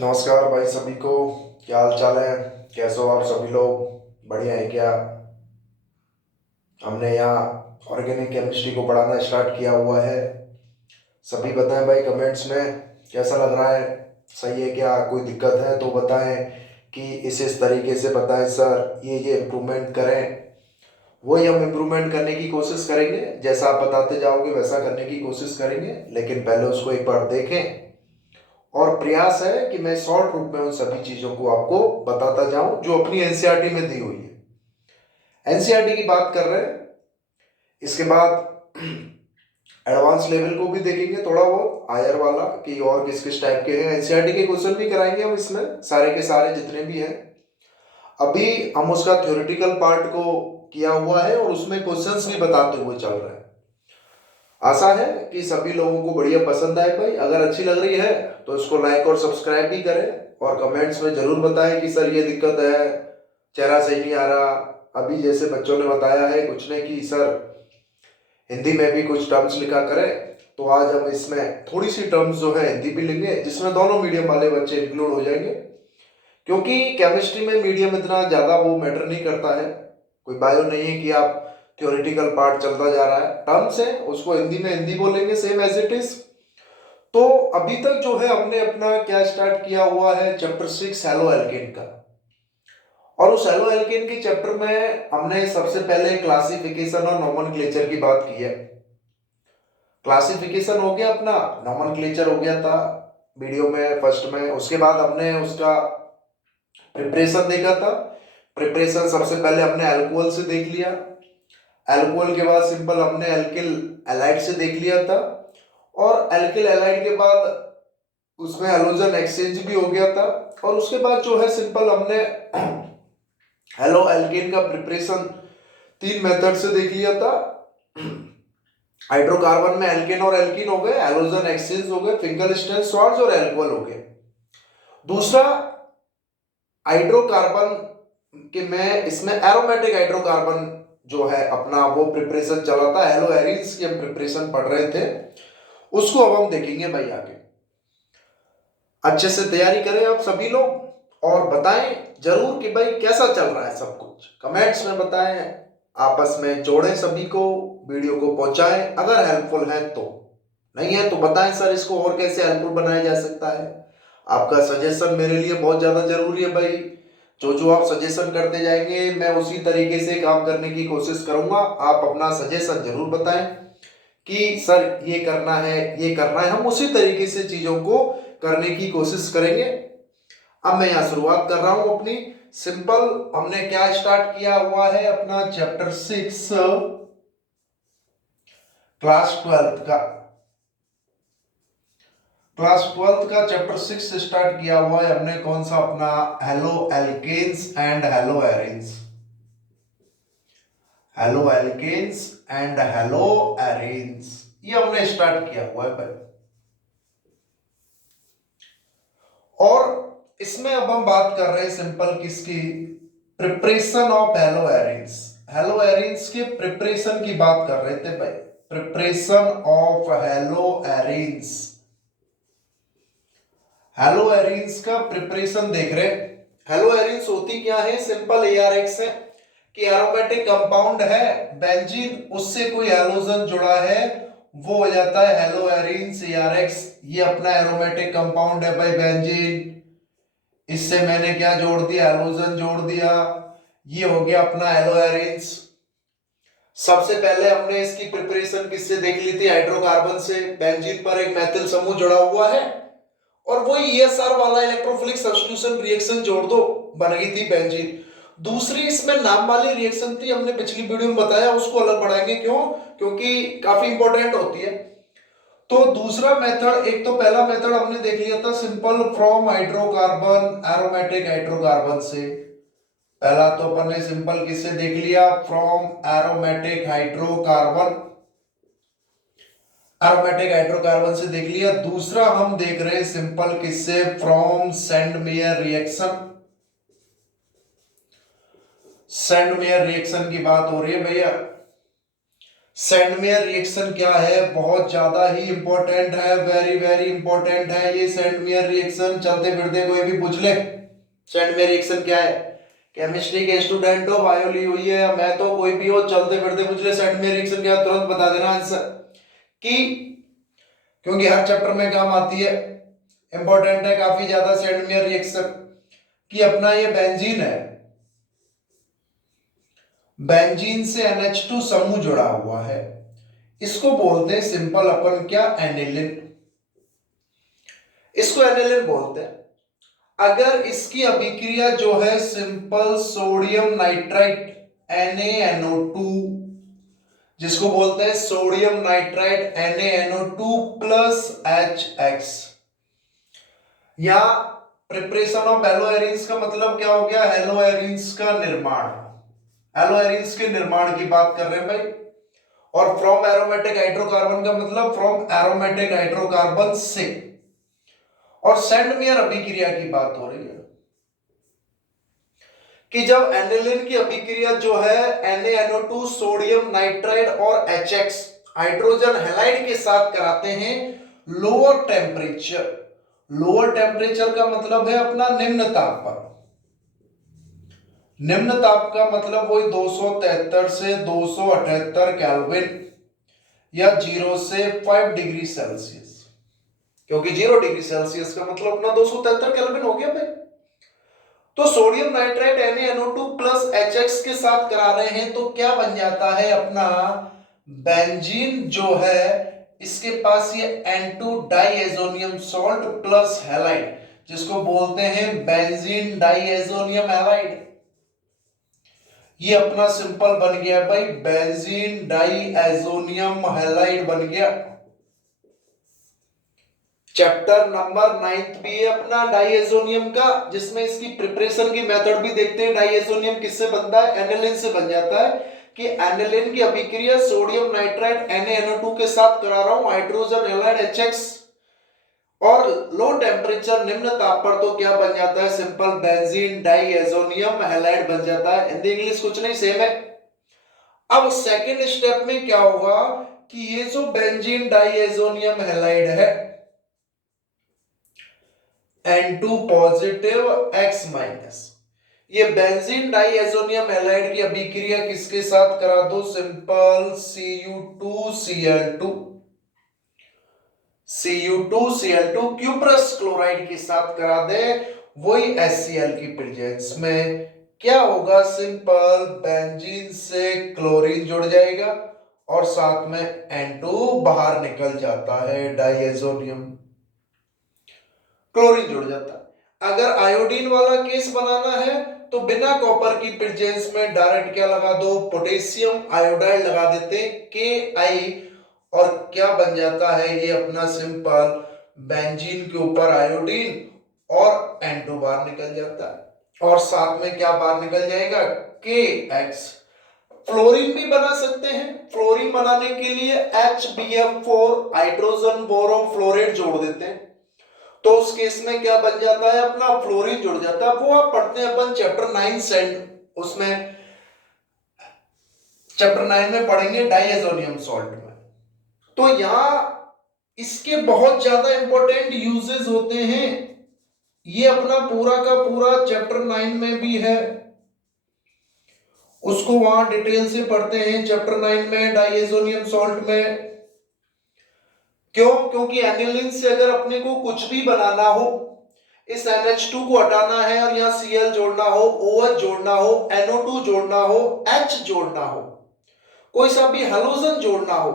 नमस्कार भाई सभी को। क्या हाल चाल है? कैसे हो आप सभी लोग? बढ़िया है क्या? हमने यहाँ ऑर्गेनिक केमिस्ट्री को पढ़ाना स्टार्ट किया हुआ है। सभी बताएं भाई कमेंट्स में कैसा लग रहा है। सही है क्या? कोई दिक्कत है तो बताएं कि इस तरीके से बताएं सर, ये इम्प्रूवमेंट करें। वही हम इम्प्रूवमेंट करने की कोशिश करेंगे। जैसा आप बताते जाओगे वैसा करने की कोशिश करेंगे, लेकिन पहले उसको एक बार देखें। और प्रयास है कि मैं शॉर्ट रूप में उन सभी चीजों को आपको बताता जाऊं जो अपनी एनसीईआरटी में दी हुई है। एनसीईआरटी की बात कर रहे हैं। इसके बाद एडवांस लेवल को भी देखेंगे थोड़ा बहुत, हायर वाला, कि और किस किस टाइप के हैं। एनसीईआरटी के क्वेश्चन भी कराएंगे हम इसमें, सारे के सारे जितने भी हैं। अभी हम उसका थ्योरेटिकल पार्ट को किया हुआ है और उसमें क्वेश्चंस भी बताते हुए चल रहे हैं। आशा है कि सभी लोगों को बढ़िया पसंद आए भाई। अगर अच्छी लग रही है तो इसको लाइक और सब्सक्राइब भी करें और कमेंट्स में जरूर बताएं कि सर ये दिक्कत है, चेहरा सही नहीं आ रहा। अभी जैसे बच्चों ने बताया है कुछ ने कि सर हिंदी में भी कुछ टर्म्स लिखा करें, तो आज हम इसमें थोड़ी सी टर्म्स जो है हिंदी भी लेंगे, जिसमें दोनों मीडियम वाले बच्चे इंक्लूड हो जाएंगे। क्योंकि केमिस्ट्री में मीडियम इतना ज़्यादा वो मैटर नहीं करता है। कोई बायो नहीं है कि आप थ्योरेटिकल पार्ट चलता जा रहा है, टर्म्स है उसको हिंदी में हिंदी बोलेंगे सेम एज इट इज। तो अभी तक जो है हमने अपना क्या स्टार्ट किया हुआ है, चैप्टर 6 हेलो एल्केन का। और उस हेलो एल्केन के चैप्टर में हमने सबसे पहले क्लासिफिकेशन और नोमेनक्लेचर की बात की है। क्लासिफिकेशन हो गया अपना, नोमेनक्लेचर हो गया था वीडियो में फर्स्ट में। उसके बाद हमने उसका प्रिपरेशन देखा था। प्रिपरेशन सबसे पहले हमने अल्कोहल से देख लिया। अल्कोहल के बाद सिंपल हमने एल्किल एलाइड से देख लिया था। और एल्किल एलाइड के बाद उसमें हेलोजन एक्सचेंज भी हो गया था। और उसके बाद जो है सिंपल हमने हेलो एल्केन का प्रिपरेशन 3 मेथड से देख लिया था। हाइड्रोकार्बन में एल्केन और एल्कीन हो गए, हेलोजन एक्सचेंज हो गए, फिंगरस्टीन स्वार्ट्ज और एल्कोहल हो गए। दूसरा हाइड्रोकार्बन के में इसमें एरोमेटिक हाइड्रोकार्बन जो है अपना वो प्रिपरेशन चला था। हेलो एरिन्स की हम प्रिपरेशन पढ़ रहे थे, उसको अब हम देखेंगे भाई आगे। अच्छे से तैयारी करें आप सभी लोग और बताएं जरूर कि भाई कैसा चल रहा है सब कुछ। कमेंट्स में बताएं, आपस में जोड़ें सभी को, वीडियो को पहुंचाएं अगर हेल्पफुल है तो। नहीं है तो बताएं सर इसको और कैसे हेल्पफुल बनाया जा सकता है। आपका सजेशन मेरे लिए बहुत ज्यादा जरूरी है भाई। जो जो आप सजेशन करते जाएंगे मैं उसी तरीके से काम करने की कोशिश करूंगा। आप अपना सजेशन जरूर बताएं कि सर ये करना है, ये करना है, हम उसी तरीके से चीजों को करने की कोशिश करेंगे। अब मैं यहाँ शुरुआत कर रहा हूं अपनी। सिंपल हमने क्या स्टार्ट किया हुआ है अपना चैप्टर 6 क्लास 12 का। क्लास 12 का चैप्टर 6 स्टार्ट किया हुआ है हमने। कौन सा अपना? Hello Elkens and hello Erins. Hello Elkens and hello Erins, ये हमने स्टार्ट किया हुआ है भाई। और इसमें अब हम बात कर रहे हैं सिंपल किसकी? Preparation of hello Erins. Hello arenes के प्रिपरेशन की बात कर रहे थे भाई। Preparation of hello Erins. Hello arenes का प्रिपरेशन देख रहे हैं। हेलो एरिन्स होती क्या है? सिंपल एआरएक्स है कि एरोमेटिक कंपाउंड है बेंजीन, उससे कोई हेलोजन जुड़ा है, वो हो जाता है हेलो एरिन्स एआरएक्स। ये अपना एरोमेटिक कंपाउंड है भाई बेंजीन, इससे मैंने क्या जोड़ दिया? हेलोजन जोड़ दिया। ये हो गया अपना हेलो एरिन्स। सबसे पहले हमने इसकी प्रिपरेशन किससे देख ली थी? हाइड्रोकार्बन से। बेंजीन पर एक मेथिल समूह जुड़ा हुआ है और वो ईएसआर वाला इलेक्ट्रोफिलिक सब्स्टिट्यूशन रिएक्शन जोड़ दो, बन गई थी बेंजीन। दूसरी इसमें नाम वाली रिएक्शन थी, हमने पिछली वीडियो में बताया, उसको अलग पढ़ाएंगे। क्यों? क्योंकि काफी इंपॉर्टेंट होती है। तो दूसरा मेथड, एक तो पहला मेथड हमने देख लिया था simple from hydrocarbon, aromatic hydrocarbon से। पहला तो अपन ने सिंपल किससे देख लिया? From aromatic hydrocarbon. Aromatic hydrocarbon से देख लिया। दूसरा हम देख रहे हैं सिंपल किससे? From Sandmeyer reaction. Sandmeyer reaction की बात हो रही है भैया। सैंडमेयर रिएक्शन क्या है, बहुत ज्यादा ही इंपॉर्टेंट है, वेरी वेरी इंपॉर्टेंट है ये सैंडमेयर रिएक्शन। चलते फिरते कोई भी पूछ ले सैंडमेयर रिएक्शन क्या है, केमिस्ट्री के स्टूडेंट हो, बायो ली हुई है, मैं तो कोई भी हो, चलते फिरते पूछ ले सैंडमेयर रिएक्शन क्या, तुरंत बता देना आंसर कि, क्योंकि हर चैप्टर में काम आती है, इंपॉर्टेंट है काफी ज्यादा सैंडमेयर रिएक्शन। कि अपना ये बेंजीन है, बेंजीन से NH2 समूह जुड़ा हुआ है, इसको बोलते हैं सिंपल अपन क्या, एनिलिन। इसको एनिलिन बोलते हैं। अगर इसकी अभिक्रिया जो है सिंपल सोडियम नाइट्राइट NaNO2, जिसको बोलते हैं sodium nitrite NaNO2 plus HX, या प्रिपरेशन ऑफ एलोएरिन्स का मतलब क्या हो गया, हेलोएरिन्स का निर्माण, एलोएरिन्स के निर्माण की बात कर रहे हैं भाई। और फ्रॉम एरोमेटिक हाइड्रोकार्बन का मतलब फ्रॉम एरोमेटिक हाइड्रोकार्बन से। और सैंडमेयर अभिक्रिया की बात हो रही है कि जब एनिलीन की अभिक्रिया जो है NaNO2 सोडियम नाइट्राइड और HX हाइड्रोजन हैलाइड के साथ कराते हैं लोअर टेम्परेचर। लोअर टेम्परेचर का मतलब है अपना निम्न ताप पर। निम्न ताप का मतलब वही 273 से 278 केल्विन, या 0 से 5 डिग्री सेल्सियस, क्योंकि 0 डिग्री सेल्सियस का मतलब अपना 273 केल्विन हो गया भाई। तो sodium nitrite NaNO2 plus HX के साथ करा रहे हैं तो क्या बन जाता है अपना बेंजीन जो है, इसके पास ये N2 diazonium salt plus halide, जिसको बोलते हैं बेंजीन डाइएजोनियम हैलाइड। ये अपना सिंपल बन गया भाई, बेंजीन डाइएजोनियम हैलाइड बन गया। चैप्टर नंबर 9 भी है अपना डाइएजोनियम का, जिसमें इसकी प्रिपरेशन की मेथड भी देखते हैं। डाइएजोनियम किससे बनता है, एनिलीन से बन जाता है। कि एनिलीन की अभिक्रिया सोडियम नाइट्राइट NaNO2 के साथ करा रहा हूं, हाइड्रोजन हैलाइड HX, और लो टेम्परेचर निम्न ताप पर तो क्या बन जाता है, सिंपल बेंजीन डाइएजोनियम हैलाइड बन जाता है। हिंदी इंग्लिश कुछ नहीं, सेम है। अब सेकेंड स्टेप में क्या होगा कि ये जो बेंजीन डाइएजोनियम हैलाइड है N2 पॉजिटिव X माइनस, ये बेंजीन डाइएजोनियम हैलाइड की अभिक्रिया किसके साथ करा दो, simple Cu2Cl2, Cu2Cl2 cuprous chloride के साथ करा दे, वही HCl की प्रेजेंस में क्या होगा, सिंपल बेंजीन से क्लोरीन जुड़ जाएगा और साथ में N2 बाहर निकल जाता है, डाइएजोनियम क्लोरीन जुड़ जाता है। अगर आयोडीन वाला केस बनाना है तो बिना कॉपर की प्रेजेंस में डायरेक्ट क्या लगा दो, पोटेशियम आयोडाइड लगा देते Ki, और क्या बन जाता है ये अपना सिंपल बेंजीन के ऊपर आयोडीन और N2 बाहर निकल जाता है, और साथ में क्या बाहर निकल जाएगा, KX। फ्लोरीन भी बना सकते हैं, फ्लोरीन बनाने के लिए HBF4 हाइड्रोजन बोरोफ्लोरेट जोड़ देते हैं, तो उस केस में क्या बन जाता है अपना, फ्लोरीन जुड़ जाता है। वो आप पढ़ते हैं अपन चैप्टर 9 सेंट, उसमें चैप्टर 9 में पढ़ेंगे डाइएजोनियम सॉल्ट में। तो यहां इसके बहुत ज्यादा इंपॉर्टेंट यूजेस होते हैं, ये अपना पूरा का पूरा चैप्टर 9 में भी है, उसको वहां डिटेल से पढ़ते हैं चैप्टर 9 में डाइएजोनियम सॉल्ट में। क्यों, क्योंकि एनिलीन से अगर अपने को कुछ भी बनाना हो, इस NH2 को हटाना है और यहाँ Cl जोड़ना हो, OH जोड़ना हो, NO2 जोड़ना हो, H जोड़ना हो, कोई सा भी हैलोजन जोड़ना हो,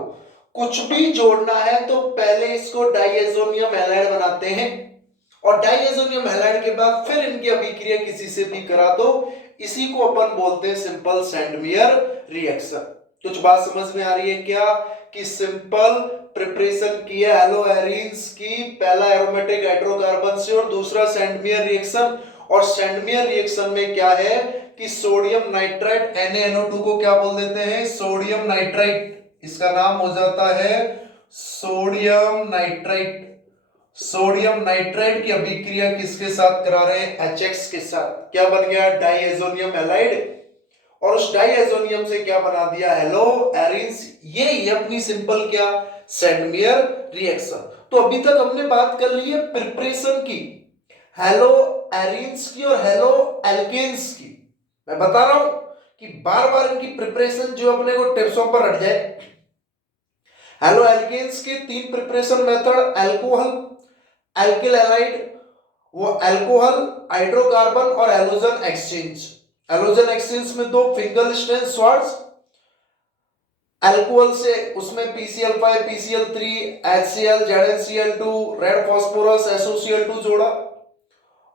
कुछ भी जोड़ना है तो पहले इसको डाइएजोनियम हैलाइड बनाते हैं, और डाइएजोनियम हैलाइड के बाद फिर इनकी अभिक्रिया किसी से भी करा दो, इसी को अपन बोलते हैं सिंपल सैंडमेयर रिएक्शन। कुछ बात समझ में आ रही है क्या, कि सिंपल प्रिपरेशन की है हेलोएरिन्स की, पहला एरोमेटिक हाइड्रोकार्बन से और दूसरा सैंडमेयर रिएक्शन। और सैंडमेयर रिएक्शन में क्या है कि सोडियम नाइट्राइट NaNO2 को क्या बोल देते हैं, सोडियम नाइट्राइट, इसका नाम हो जाता है सोडियम नाइट्राइट। सोडियम नाइट्राइट की अभिक्रिया किसके साथ करा रहे हैं, HX के साथ, क्या बन गया, डाइएजोनियम हैलाइड। और उस डाइएजोनियम से क्या बना दिया, हेलो एरिन्स। ये अपनी सिंपल क्या, सेंडमेयर रिएक्शन। तो अभी तक हमने बात कर ली है प्रिपरेशन की, हेलो एरिन्स की और हेलो एल्केन्स की। मैं बता रहा हूं कि बार बार इनकी प्रिपरेशन जो अपने को टिप्सों पर हट जाए। हेलो एल्केन्स के 3 preparation method, alcohol, alkyl halide, वो अल्कोहल, हाइड्रोकार्बन और हैलोजन एक्सचेंज। हैलोजन एक्सचेंज में 2 फिंगर स्ट्रेंथ स्वार्ट्स, अल्कोहल से उसमें PCl5, PCl3, HCl, ZnCl2, red phosphorus, SOCl2 जोड़ा,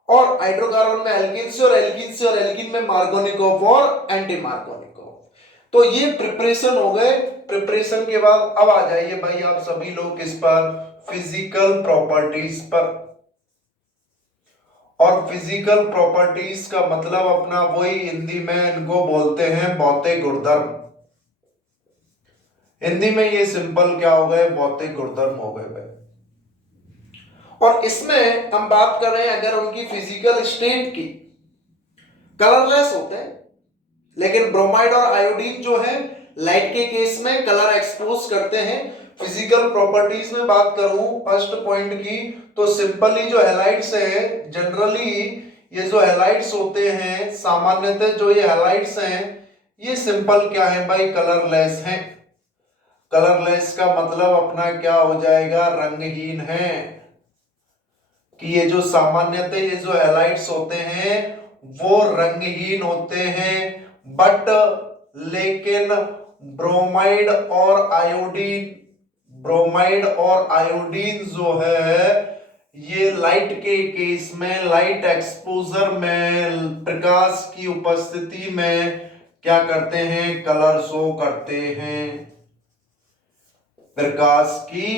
और हाइड्रोकार्बन में एल्कीन से, और एल्कीन से और एल्कीन में मार्गोनिकोव और एंटी मार्गोनिकोव। तो ये प्रिपरेशन हो गए। प्रिपरेशन के बाद अब आ जाइए भाई आप सभी लोग किस पर, फिजिकल प्रॉपर्टीज पर। और फिजिकल प्रॉपर्टीज का मतलब अपना वही, हिंदी में इनको बोलते हैं भौतिक गुणधर्म। हिंदी में ये सिंपल क्या हो गए, भौतिक गुणधर्म हो गए भाई। और इसमें हम बात कर रहे हैं अगर उनकी फिजिकल स्टेट की, कलरलेस होते हैं, लेकिन ब्रोमाइड और आयोडीन जो है लाइट के केस में कलर एक्सपोज करते हैं। फिजिकल प्रॉपर्टीज में बात करूं फर्स्ट पॉइंट की, तो सिंपली जो हैलाइड्स है, जनरली ये जो हैलाइड्स होते हैं, सामान्यतः जो ये हैलाइड्स हैं, ये सिंपल क्या है भाई, कलरलेस हैं। कलरलेस का मतलब अपना क्या हो जाएगा, रंगहीन है। कि ये जो सामान्यतः ये जो हैलाइड्स होते हैं वो रंगहीन होते हैं, बट लेकिन ब्रोमाइड और आयोडीन, ब्रोमाइड और आयोडीन जो है ये लाइट के केस में, लाइट एक्सपोजर में, प्रकाश की उपस्थिति में क्या करते हैं, कलर शो करते हैं। प्रकाश की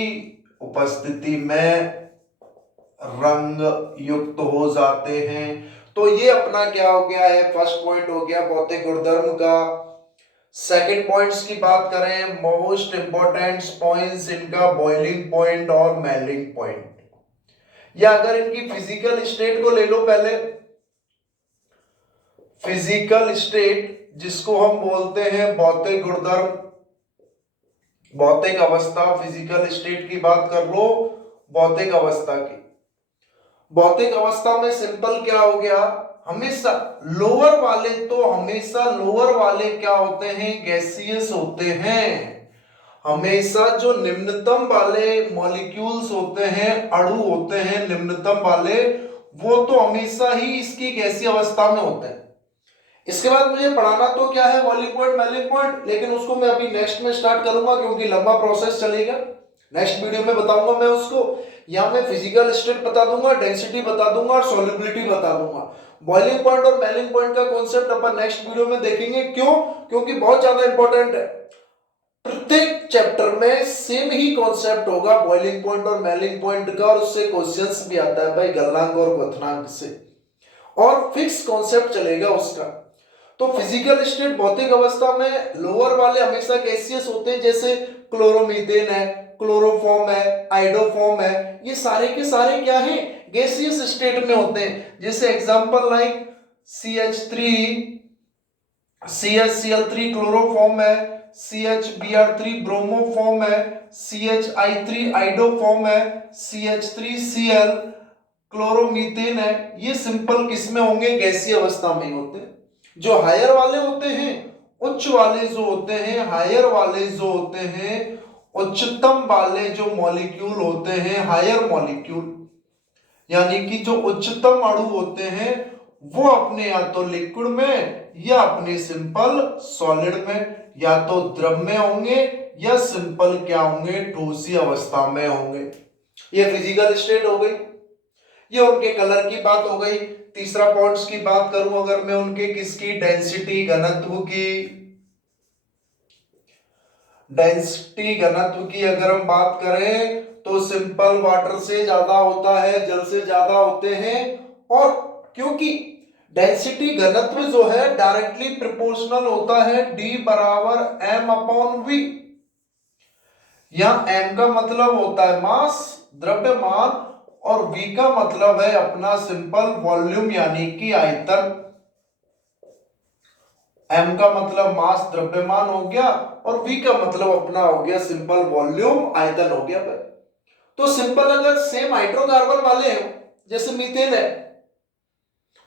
उपस्थिति में रंग युक्त हो जाते हैं। तो ये अपना क्या हो गया है, फर्स्ट पॉइंट हो गया भौतिक गुणधर्म का। सेकंड पॉइंट्स की बात करें, मोस्ट इंपॉर्टेंट पॉइंट्स इनका बॉइलिंग पॉइंट और मेल्टिंग पॉइंट, या अगर इनकी फिजिकल स्टेट को ले लो पहले। फिजिकल स्टेट जिसको हम बोलते हैं भौतिक गुणधर्म, भौतिक अवस्था, फिजिकल स्टेट की बात कर लो, भौतिक अवस्था की। भौतिक अवस्था में सिंपल क्या हो गया, हमेशा लोअर वाले, तो हमेशा लोअर वाले क्या होते हैं, गैसियस होते हैं। हमेशा जो निम्नतम वाले मॉलिक्यूल्स होते हैं, अणु होते हैं निम्नतम वाले, वो तो हमेशा ही इसकी गैसीय अवस्था में होते हैं। इसके बाद मुझे पढ़ाना तो क्या है, बॉइलिंग पॉइंट, मेल्टिंग पॉइंट, लेकिन उसको मैं अभी नेक्स्ट में स्टार्ट करूंगा क्योंकि लंबा प्रोसेस चलेगा। नेक्स्ट वीडियो में बताऊंगा मैं उसको, या मैं फिजिकल स्टेट बता दूंगा, डेंसिटी बता दूंगा और सॉल्युबिलिटी बता दूंगा। बॉइलिंग पॉइंट और मेल्टिंग पॉइंट का कॉन्सेप्ट अपन नेक्स्ट वीडियो में देखेंगे। क्यों? क्योंकि बहुत ज्यादा इंपॉर्टेंट है। प्रत्येक चैप्टर में सेम ही कॉन्सेप्ट होगा बॉइलिंग पॉइंट और मेल्टिंग पॉइंट का, और उससे क्वेश्चंस भी आता है भाई गलनांक और क्वथनांक से, और फिक्स कॉन्सेप्ट चलेगा उसका। तो फिजिकल स्टेट भौतिक अवस्था में लोअर वाले हमेशा गैसियस होते हैं, जैसे क्लोरोमीथेन है, क्लोरोफॉर्म है, आइडोफॉर्म है, ये सारे के सारे क्या हैं, गैसियस स्टेट में होते हैं। जैसे example like CH3, CHCl3 chloroform है, CHBr3 ब्रोमोफॉर्म है, CHI3 आइडोफॉर्म है, CH3Cl क्लोरोमीथेन है। ये सिंपल किस में होंगे, गैसीय अवस्था में होते हैं। जो हायर वाले होते हैं, उच्च वाले जो होते हैं, हायर वाले जो होते हैं, उच्चतम वाले जो मॉलिक्यूल होते हैं, हायर मॉलिक्यूल, यानी कि जो उच्चतम अणु होते हैं, वो अपने या तो लिक्विड में या अपने सिंपल सॉलिड में, या तो द्रव में होंगे या सिंपल क्या होंगे, ठोसी अवस्था में होंगे। ये फिजिकल स्टेट हो गई, ये उनके कलर की बात हो गई। तीसरा पॉइंट्स की बात करूं अगर मैं, उनके किसकी, डेंसिटी घनत्व की, डेंसिटी घनत्व की अगर हम बात करें तो सिंपल वाटर से ज्यादा होता है, जल से ज्यादा होते हैं। और क्योंकि डेंसिटी घनत्व जो है डायरेक्टली प्रोपोर्शनल होता है D बराबर M/V। यहां M का मतलब होता है मास, द्रव्यमान, और V का मतलब है अपना सिंपल वॉल्यूम यानी कि आयतन। M का मतलब मास द्रव्यमान हो गया और V का मतलब अपना हो गया सिंपल वॉल्यूम आयतन हो गया भाई। तो सिंपल अगर सेम हाइड्रोकार्बन वाले हैं, जैसे मीथेन है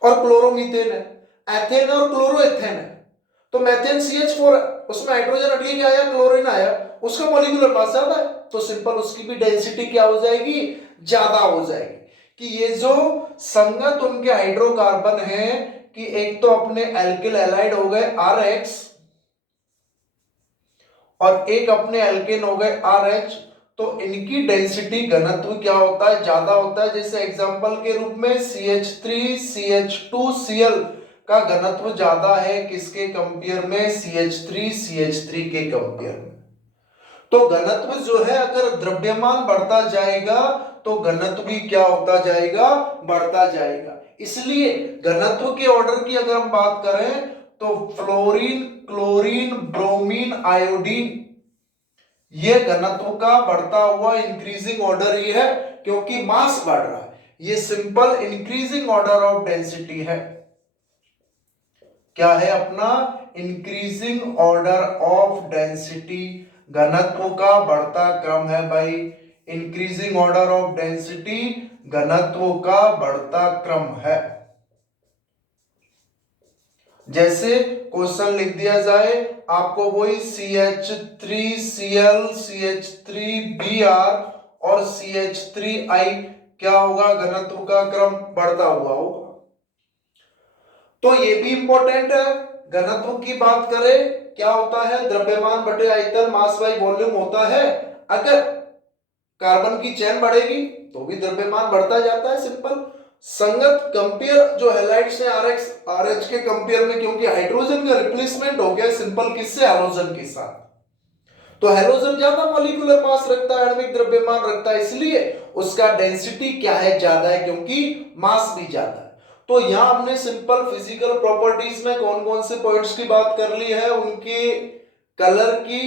और क्लोरोमीथेन है, एथेन और क्लोरोएथेन है, तो मेथेन CH4 है, उसमें हाइड्रोजन हट के क्या आया, क्लोरीन आया, उसका मॉलिक्यूलर मास ज्यादा है, तो सिंपल उसकी भी डेंसिटी क्या हो जाएगी, ज्यादा हो जाएगी। कि ये जो संगत उनके हाइड्रोकार्बन है कि एक तो अपने एल्किल हैलाइड हो गए RH और एक अपने एल्केन हो गए RH, तो इनकी डेंसिटी घनत्व क्या होता है, ज्यादा होता है। जैसे एग्जांपल के रूप में CH3 CH2Cl का घनत्व ज्यादा है किसके कंपेयर में, CH3 के कंपेयर में। तो घनत्व जो है अगर द्रव्यमान बढ़ता जाएगा तो घनत्व भी क्या होता जाएगा, बढ़ता जाएगा। इसलिए घनत्व के ऑर्डर की अगर हम बात करें तो फ्लोरीन, क्लोरीन, ब्रोमीन, आयोडीन, ये घनत्व का बढ़ता हुआ इंक्रीजिंग ऑर्डर ही है, क्योंकि मास बढ़ रहा है। ये simple increasing order of density है। क्या है अपना, इंक्रीजिंग ऑर्डर ऑफ डेंसिटी, घनत्व का बढ़ता क्रम है भाई। इंक्रीजिंग ऑर्डर ऑफ डेंसिटी घनत्व का बढ़ता क्रम है। जैसे क्वेश्चन लिख दिया जाए आपको, वही CH3Cl CH3Br और CH3I क्या होगा, घनत्व का क्रम बढ़ता हुआ होगा। तो ये भी इंपॉर्टेंट है। घनत्व की बात करें क्या होता है, द्रव्यमान बटे आयतन, मास बाई वॉल्यूम होता है। अगर कार्बन की चेन बढ़ेगी तो भी द्रव्यमान बढ़ता जाता है, सिंपल। संगत कंपेयर जो हैलाइड्स है RH के कंपेयर में, क्योंकि हाइड्रोजन का रिप्लेसमेंट हो गया सिंपल किससे, हैलोजन के साथ। तो हैलोजन ज्यादा मॉलिक्यूलर मास रखता है, आणविक द्रव्यमान रखता है, इसलिए उसका डेंसिटी क्या है, ज्यादा है, क्योंकि मास भी ज्यादा है। तो यहां हमने सिंपल फिजिकल प्रॉपर्टीज में कौन कौन से पॉइंट्स की बात कर ली है, उनके कलर की,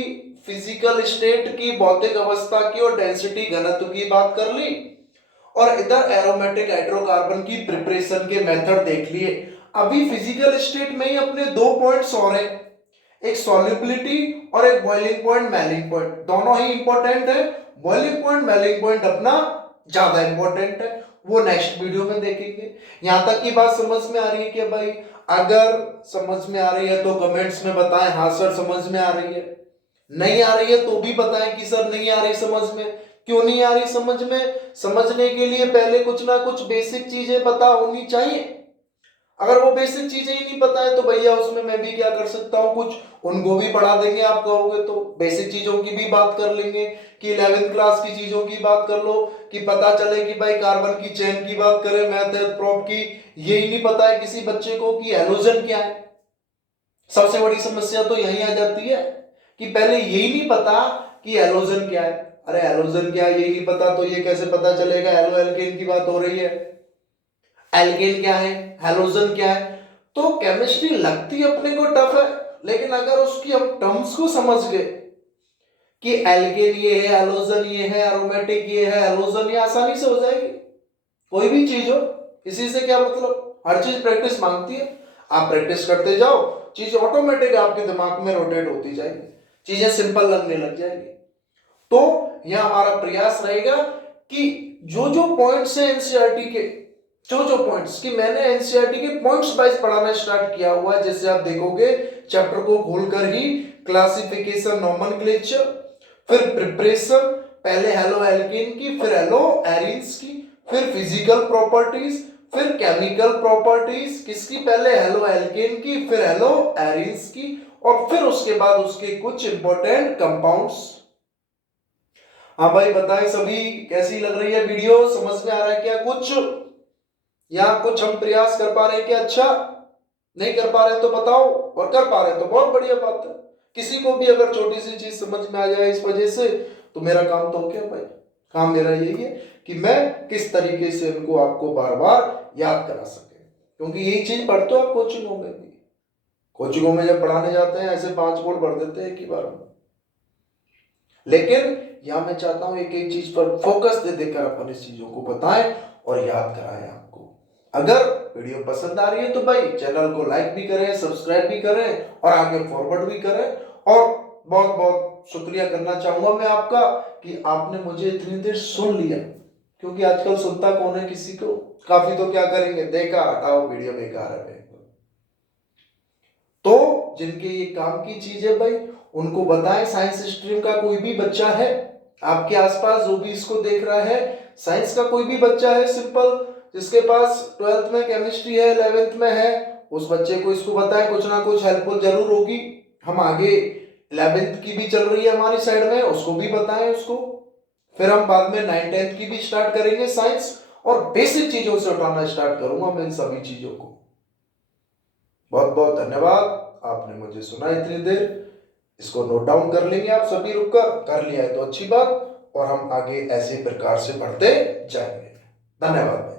फिजिकल स्टेट की, भौतिक अवस्था की और डेंसिटी घनत्व की बात कर ली। और इधर एरोमेटिक हाइड्रोकार्बन की प्रिपरेशन के मेथड देख लिए। अभी फिजिकल स्टेट में ही अपने दो पॉइंट्स और हैं, एक सॉल्युबिलिटी और एक बॉइलिंग पॉइंट, मेल्टिंग पॉइंट, दोनों ही इंपॉर्टेंट है। बॉइलिंग पॉइंट, मेल्टिंग पॉइंट अपना ज्यादा इंपॉर्टेंट है, वो नेक्स्ट वीडियो में देखेंगे। यहां तक की बात समझ में आ रही है क्या भाई? अगर समझ में आ रही है तो कमेंट्स में बताएं हाँ सर समझ में आ रही है, नहीं आ रही है तो भी बताएं कि सर नहीं आ रही समझ में। क्यों नहीं आ रही समझ में? समझने के लिए पहले कुछ ना कुछ बेसिक चीजें पता होनी चाहिए। अगर वो बेसिक चीजें ही नहीं पता है तो भैया उसमें मैं भी क्या कर सकता हूँ, कुछ उनको भी पढ़ा देंगे, आप कहोगे तो बेसिक चीजों की भी बात कर लेंगे कि 11th क्लास की चीजों की बात कर लो, कि पता चले कि भाई कार्बन की चेन की बात करें, मैथ प्रोप की, यही नहीं पता है किसी बच्चे को कि हैलोजन क्या है। सबसे बड़ी समस्या तो यही आ जाती है कि पहले यही नहीं पता कि हैलोजन क्या है। अरे हैलोजन क्या है यही नहीं पता तो ये कैसे पता चलेगा हेलो एल्केन की बात हो रही है, एल्केन क्या है, हैलोजन क्या है। तो केमिस्ट्री लगती अपने को टफ है, लेकिन अगर उसकी हम टर्म्स को समझ गए कि एल्केन ये है, हैलोजन ये है, एरोमेटिक ये है, हैलोजन, ये आसानी से हो जाएगी कोई भी चीज हो। इसी से क्या मतलब, हर चीज प्रैक्टिस मांगती है। आप प्रैक्टिस करते जाओ, चीज ऑटोमेटिक आपके दिमाग में रोटेट होती जाएगी, चीजें सिंपल लगने लग जाएगी। तो यह हमारा प्रयास रहेगा कि जो जो पॉइंट्स है एनसीईआरटी के, जो पॉइंट्स कि मैंने एनसीईआरटी के पॉइंट्स वाइज पढ़ाना स्टार्ट किया हुआ है। जैसे आप देखोगे चैप्टर को खोलकर ही क्लासिफिकेशन, नोमेनक्लेचर, फिर प्रिपरेशन, पहले हेलो एल्केन की, फिर हेलो एरिन्स की, फिर फिजिकल प्रॉपर्टीज, फिर केमिकल प्रॉपर्टीज किसकी, पहले हेलो एल्केन की, फिर हेलो एरिन्स की, और फिर उसके बाद उसके कुछ इंपॉर्टेंट कंपाउंड्स। हाँ भाई बताएं सभी कैसी लग रही है वीडियो, समझ में आ रहा है क्या कुछ, या कुछ हम प्रयास कर पा रहे हैं क्या? अच्छा नहीं कर पा रहे तो बताओ, और कर पा रहे तो बहुत बढ़िया बात है। किसी को भी अगर छोटी सी चीज समझ में आ जाए इस वजह से तो मेरा काम तो हो गया भाई। काम मेरा यही है कि मैं किस तरीके से उनको आपको बार बार याद करा सके, क्योंकि यही चीज पढ़ते हो आप कोचिंगों में भी। कोचिंगों में जब पढ़ाने जाते हैं ऐसे 5 बोर्ड भर देते हैं एक ही बार में, लेकिन यहां मैं चाहता हूं एक एक चीज पर फोकस दे देकर अपन इस चीजों को बताएं और याद कराएं आपको। अगर वीडियो पसंद आ रही है तो भाई चैनल को लाइक भी करें, सब्सक्राइब भी करें और आगे फॉरवर्ड भी करें। और बहुत बहुत शुक्रिया करना चाहूंगा मैं आपका कि आपने मुझे इतनी देर सुन लिया, क्योंकि आजकल सुनता कौन है किसी को। काफी तो क्या करेंगे, देखा हटाओ, वीडियो बेकार है। तो जिनके ये काम की चीज है भाई उनको बताएं। साइंस स्ट्रीम का कोई भी बच्चा है आपके आसपास जो भी इसको देख रहा है, साइंस का कोई भी बच्चा है सिंपल, जिसके पास 12th में केमिस्ट्री है, 11th में है, उस बच्चे को इसको बताएं, कुछ ना कुछ हेल्पफुल जरूर होगी। हम आगे 11th की भी चल रही है हमारी साइड में, उसको भी बताएं उसको। फिर हम बाद में 9th 10th की भी स्टार्ट करेंगे साइंस, और बेसिक चीजों से उठाना स्टार्ट करूंगा मैं इन सभी चीजों को। बहुत बहुत धन्यवाद, आपने मुझे सुना इतनी देर। इसको नोट डाउन कर लेंगे आप सभी, रुककर कर लिया है तो अच्छी बात, और हम आगे ऐसे प्रकार से बढ़ते जाएंगे। धन्यवाद।